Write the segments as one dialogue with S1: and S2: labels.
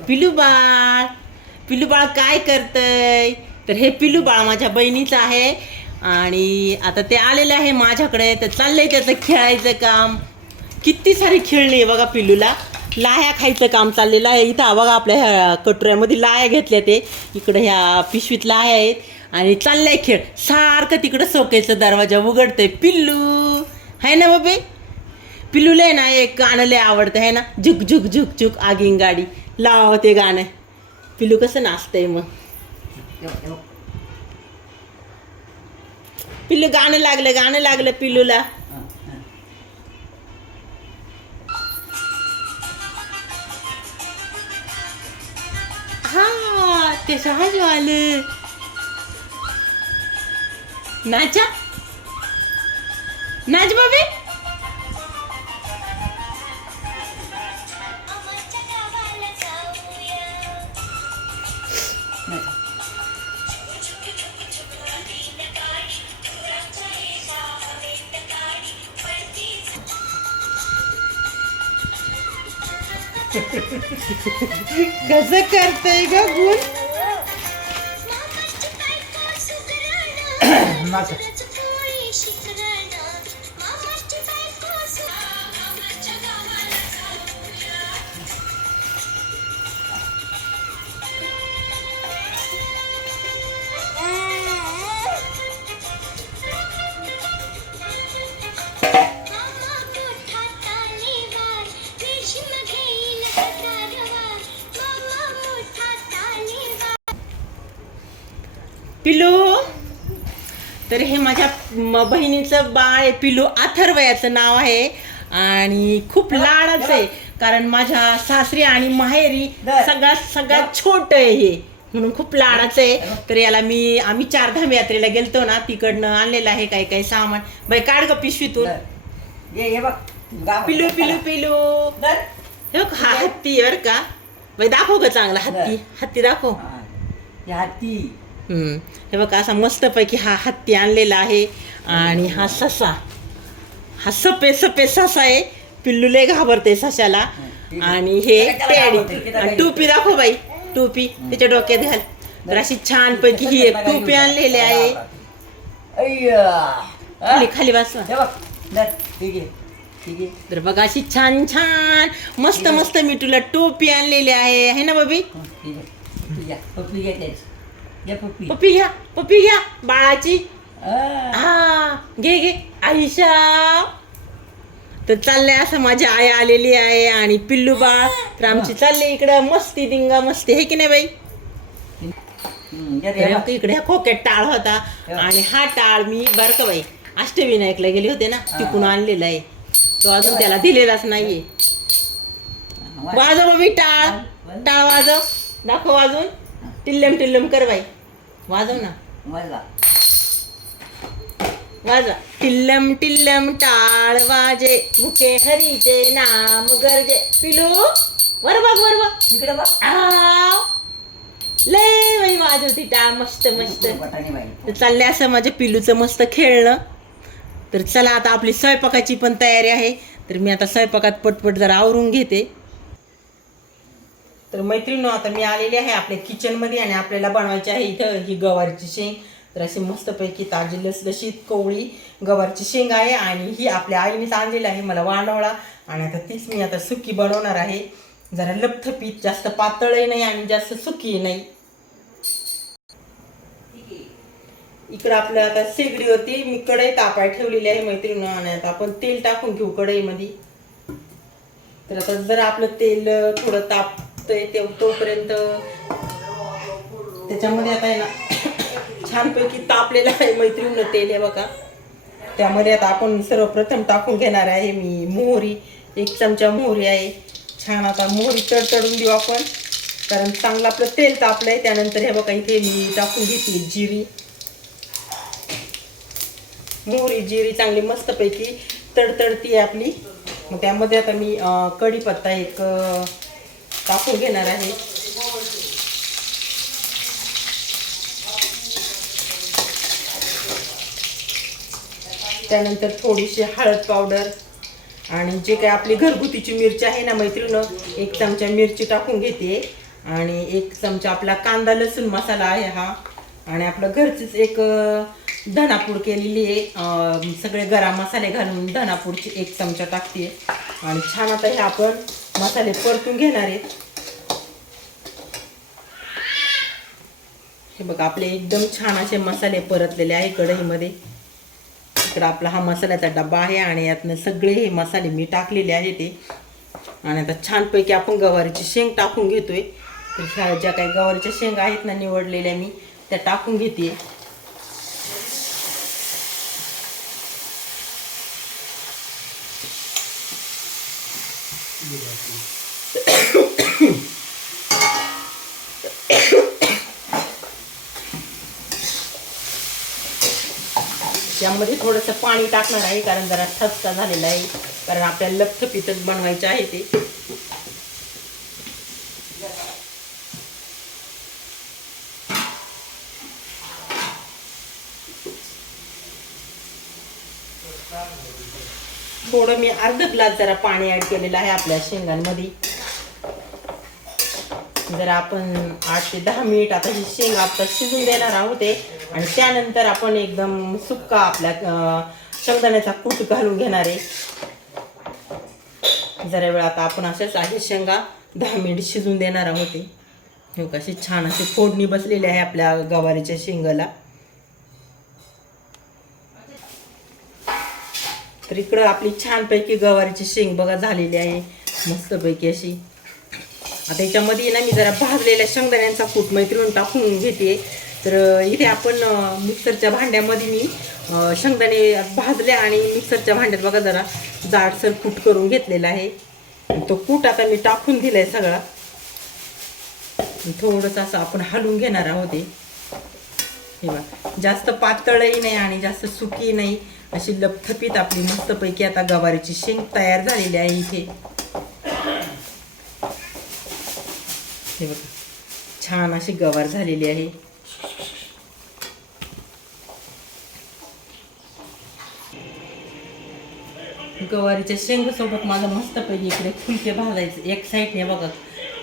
S1: पिलू बाळ पिलू बाळ काय करतय? तर हे पिलू बाळ माझ्या बहिणीचं आहे. आणि आता ते आलेलं आहे माझ्याकडे. तर चाललंय त्याचं खेळायचं काम. किती सारी खेळणी आहे बघा पिलूला. लाह्या खायचं काम चाललेलं आहे. इथं बघा आपल्या ह्या कटोऱ्यामध्ये लाह्या घेतल्या ते. इकडं ह्या पिशवीत लाया आहेत. आणि चाललाय खेळ. सारखं तिकडं सोकेचं दरवाजा उघडतंय. पिल्लू. आहे ना बाबे? पिल्लूला आहे ना एक गाणं लय आवडतं. आहे ना? झुक झुक झुक झुक आगीन गाडी. लाव ते गाणं. पिल्लू कसं नाचतंय मग. पिल्लू गाणं लागलं गाणं लागलं पिलूला. हा ते सहज आलं. नाचा. नाच बाबे. कसं करतय ग गुण. पिलू? तर हे माझ्या म- बहिणीचं बाळ आहे. पिलू अथर्वयाचं नाव आहे. आणि खूप लाडाचं आहे. कारण माझ्या सासरी आणि माहेरी सगळ्यात सगळ्यात छोट आहे हे. म्हणून खूप लाडाचं आहे. तर याला मी आम्ही चारधाम यात्रेला गेलतो ना तिकडनं आणलेलं आहे काही काही सामान. बाई काढ ग पिशवीतून. पिलू पिलू पिलू. हे बघ, हा हत्ती बरं का. बाई दाखव ग चांगला हत्ती. हत्ती दाखव.
S2: हाती
S1: हम्म. हे बघा असा मस्तपैकी हा हत्ती आणलेला आहे. आणि हा ससा. हा सपे सपे ससा आहे. पिल्लू लय घाबरते सशाला. आणि हे आणि टोपी दाखव बाई. टोपी त्याच्या डोक्यात घाल. तर अशी छान पैकी ही एक टोपी आणलेली आहे. खाली खाली बस. तर बघा अशी छान छान मस्त मस्त मी तुला टोपी आणलेली आहे. ना बाबी? पप्पी. घ्या पप्पी घ्या बाळाची. हा घे घे. आयुषा तर चाललंय असं माझी आई आलेली आहे आणि पिल्लू बाळ. तर आमची चालले इकडं. मस्ती दिंगा मस्ती. हे की नाही बाई? इकडे ह्या खोक्यात टाळ होता. आणि हा टाळ मी बरं का बाई अष्टविनायकला गेले होते ना तिकून आणलेला आहे. तो अजून त्याला दिलेलाच नाहीये. वाजव बाबी टाळ. टाळ वाजव. दाखव वाजून टिल्लम टिल्लम कर बाई. वाजव ना. वाजवा. टिल्लम टिल्लम टाळ वाजे मुके हरीचे नाम गरजे. पिलू वर बघ वर बघ.
S2: इकडे बघ.
S1: आव. लय बाई वाजवती टाळ मस्त मस्त. तर चाललंय असं माझ्या पिलूचं मस्त खेळणं. तर चला आता आपली स्वयंपाकाची पण तयारी आहे. तर मी आता स्वयंपाकात पटपट जरा आवरून घेते. तर मैत्रिणी आता मी आलेली आहे आपल्या किचनमध्ये आणि आपल्याला बनवायची आहे इथं ही गवारची शेंग. तर अशी मस्तपैकी ताजी लसलशीत कोवळी गवारची शेंग आहे आणि ही आपल्या आईनेच आणलेली आहे मला वांडवळा. आणि आता तीच मी आता सुकी बनवणार आहे. जरा लपथपीत जास्त पातळही नाही आणि जास्त सुकी नाही. इकडं आपलं आता शेगडीवरती मी कढई तापाय ठेवलेली आहे मैत्रिणी आणि आता आपण तेल टाकून घेऊ कढईमध्ये. तर आता जर आपलं तेल थोडं ताप तापतंय ते तोपर्यंत. त्याच्यामध्ये आता आहे ना छानपैकी तापलेलं आहे मैत्रीण तेल आहे बघा. त्यामध्ये आता आपण सर्वप्रथम टाकून घेणार आहे मी मोहरी. एक चमचा मोहरी आहे. छान आता मोहरी तडतडून देऊ आपण. कारण चांगलं आपलं तेल तापलं आहे त्यानंतर हे बघा इथे मी टाकून घेते जिरी. मोहरी जिरी चांगली मस्तपैकी तडतडती आहे आपली. मग त्यामध्ये आता मी कढीपत्ता एक टाकून घेणार आहे. त्यानंतर थोडीशी हळद पावडर आणि जे काही आपली घरगुतीची मिरची आहे ना मैत्रिणं एक चमचा मिरची टाकून घेते. आणि एक चमचा आपला कांदा लसूण मसाला आहे हा. आणि आपलं घरचीच एक धनापूड केलेली आहे. सगळे गरम मसाले घालून धनापूडची एक चमचा टाकते. आणि छान आता हे आपण मसाले परतून घेणार आहेत. हे बघा आपले एकदम छान असे मसाले परतलेले आहे कढईमध्ये. इकडं आपला हा मसाल्याचा डबा आहे आणि यातनं सगळे हे मसाले मी टाकलेले आहे ते. आणि आता छानपैकी आपण गवारीची शेंग टाकून घेतोय. तर ह्या ज्या काही गवारीच्या शेंगा आहेत ना निवडलेल्या मी त्या टाकून घेते यामध्ये थोडंसं पाणी टाकणार आहे कारण जरा ठसका झालेला आहे कारण आपल्याला लपथपीतच बनवायचं आहे ते. थोडं मी अर्ध ग्लास जरा पाणी ऍड केलेलं आहे आपल्या शेंगांमध्ये. जरा आपण आठ ते दहा मिनिट आता ही शेंग आता शिजून देणार आहोत आणि त्यानंतर आपण एकदम सुक्का आपल्या शेंगदाण्याचा कूट घालून घेणार आहे. जरा वेळ आता आपण अशाच आहे शेंगा दहा मिनिट शिजून देणार आहोत ते कशी छान अशी फोडणी बसलेली आहे आपल्या गवारीच्या शेंगाला. तर इकडं आपली छानपैकी गवारीची शेंग बघा झालेली आहे. मस्तपैकी अशी. आता याच्यामध्ये ना मी जरा भाजलेल्या शेंगदाण्यांचा कूट मैत्रीण टाकून घेते. तर इथे आपण मिक्सरच्या भांड्यामध्ये मी शेंगदाणे भाजले आणि मिक्सरच्या भांड्यात बघा जरा जाडसर कूट करून घेतलेला आहे. तो कूट आता मी टाकून दिलाय सगळा. थोडंसं असं आपण हलवून घेणार आहोत हे बघा. जास्त पातळही नाही आणि जास्त सुकी नाही. अशी लपथपीत आपली मस्तपैकी आता गवारीची शेंग तयार झालेली आहे इथे. हे बघा. छान अशी गवार झालेली आहे. गवारीच्या शेंगसोबत माझं मस्तपैकी इकडे फुलके भाजायचे. एक साईडने बघा.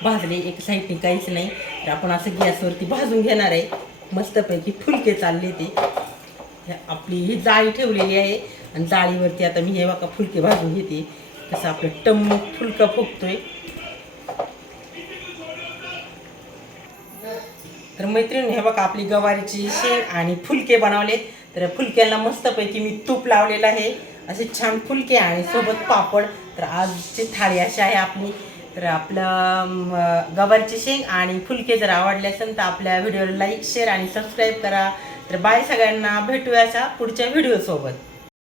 S1: भाजले एक साईडने काहीच नाही. तर आपण असं गॅसवरती भाजून घेणार आहे. मस्तपैकी फुलके चालले ते. आपली ही जाळी ठेवलेली आहे आणि जाळीवरती आता मी हे बघा फुलके भाजून घेते. कसं आपलं टम्म फुलका फुगतोय. तर मैत्रीण हे बघा आपली गवारीची शेंग आणि फुलके बनवले. तर फुलक्याला मस्तपैकी मी तूप लावलेलं आहे. असे छान फुलके आणि सोबत पापड. तर आजची थाळी अशी आहे आपली. तर आपलं म, शेंग आणि फुलके जर आवडले असेल तर आपल्या व्हिडिओला लाईक शेअर आणि सबस्क्राईब करा. तर बाय सगळ्यांना भेटूया पुढच्या व्हिडिओसोबत